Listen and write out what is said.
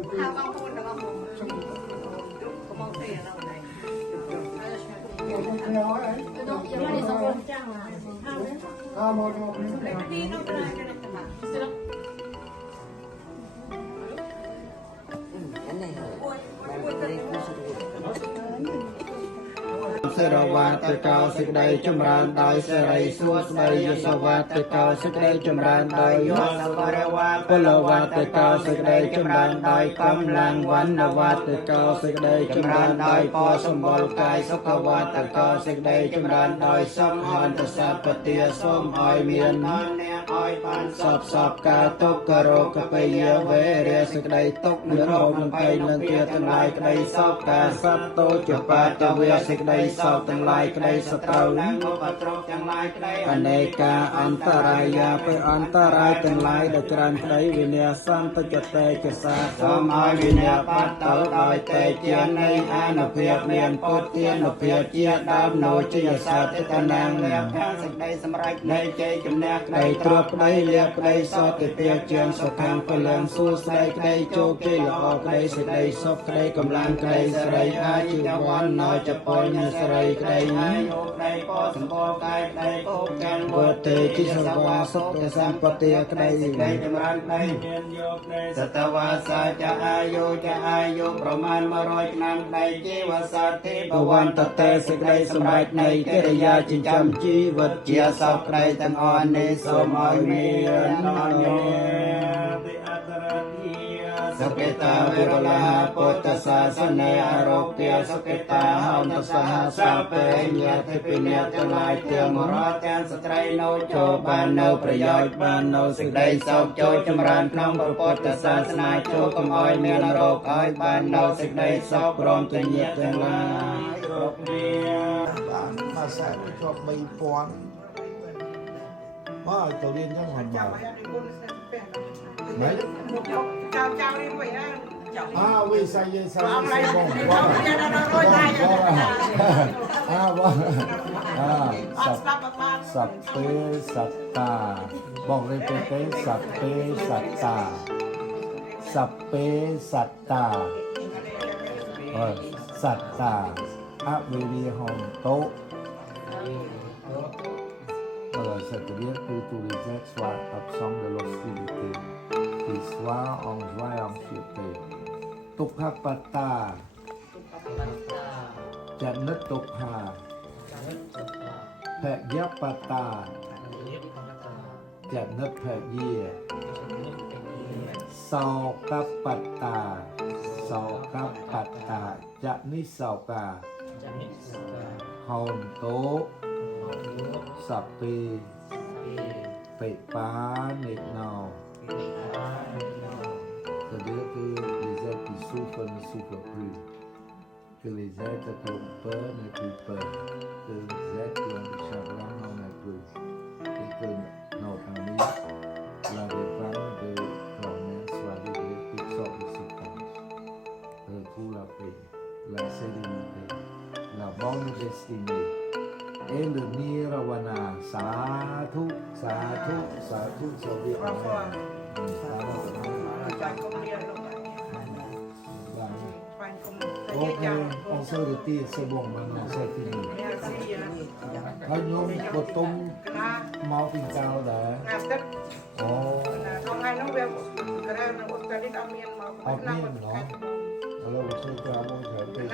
How come phone the mom? Come on say now này. Tôi đâu giờ mà đi sao con trang mà. Đi nó cái này mà. Xin lỗi. Cái này hả? Bạn đây cũng sẽ được. សិរវត្តទៅកោសេចក្តីចម្រើនដោយសេរីសួស្តីយសវត្តទៅកោសេចក្តីចម្រើនដោយយសវរវត្តពលវត្តទៅកោសេចក្តីចម្រើនដោយកម្លាំងវណ្ណវត្តទៅកោសេចក្តីចម្រើនដោយពរសម្បល់កាយសុខវត្តទៅកោសេចក្តីចម្រើនដោយសំហន្តសពទាសូមឲ្យមានអ្នកឲ្យបានសពការទុក្ខរោគពយវេរសេចក្តីទុក្ខនិរោធនឹងភ័យនឹងទាទាំងឡាយក្តីសពការសត្វតូចបាតវេសេចក្តីសោកទាំងឡាយក្តីសត្រូវឧបទ្រពទាំងឡាយក្តីអនេកាអន្តរាយាពេលអន្តរាយទាំងឡាយដែលច្រើនក្តីវិញ្ញាសន្តចតេកសាសូមឲ្យវិញ្ញាបាត់ទៅដោយទេជានៃអនុភាពមានពុទ្ធទានុភាពជាដើមនោជាសាទិតនាងអ្នកខាងសេចក្តីសម្រេចនៃជ័យជំនះក្តីទ្រព្យក្តីលៀបក្តីសតិពាជាងសុខាងពលំសួស្តីក្តីជោគជ័យល្អក្តីសេចក្តីសុខក្តីកម្លាំងក្តីសេរីអាជីវ័ននៅចពលមានសេរីក្តីអាយុក្តីពោសម្បូរកាយក្តីពោកាន់វតេជីសវាសុខសម្បត្តិក្តីក្តីចម្រើនក្តីមានយោក្តីសតវាសាចាអាយុប្រមាណ100ឆ្នាំក្តីជីវសតិភវន្តតេសេចក្តីសម្រេចនៃកិរិយាចិញ្ចឹមជីវិតជាសពក្តីទាំងអស់នេះសូមឲ្យមានអនុញ្ញាតសកេតាវិរលាពុទ្ធសាសនាអរោគសកេតាហន្តសហសពេញាតិពិញ្ញាទាំងឡាយទាំងរត់ទាំងស្ត្រីនៅចូលបាននៅប្រយោជន៍បាននៅសេចក្តីសុខចូលចម្រើនក្នុងព្រះពុទ្ធសាសនាចូលកុំឲ្យមានរោគឲ្យបាននៅសេចក្តីសុខព្រមទាំងញាតិទាំងឡាយគ្រប់គ្នាបានមកសែនជាប់3000មកទៅរៀនចឹងហ្នឹងមកម៉េច Chào đi vậy á. វិស័យយេសាបងបងបងសព្ពេសត្តាបងរៀបទៅសព្ពេសត្តាសព្ពេសត្តាសត្តាអវេរិហន្តោcette rivière peut tous les êtres soient absents de l'hostilité, qu'ils soient en joie et en fierté. Tukhapata, Janat Tukha, Phayapata, Janat Phayya, Saukapata, Janisauka, Honto, Sapi, Pepa, Nitnao. C'est-à-dire que les êtres qui souffrent ne souffrent plus, que les êtres qui ont peur n'aient plus peur, que les êtres qui ont du chagrin n'en aient plus, et que notre ami, la femme de grand-mère soit livrée de toutes sortes de souffrances. Retrouve la paix, la sérénité, la bonne destinée. Et le nirvana, sadhu, sadhu, sadhu, sadhu, ok, on sơ được tia sơ bồng mà nó sơ phi nhỉ. Thôi nhôm bột tôm máu pin cao đã. Ồ. Học miên nó. Kalau betul kamu jadi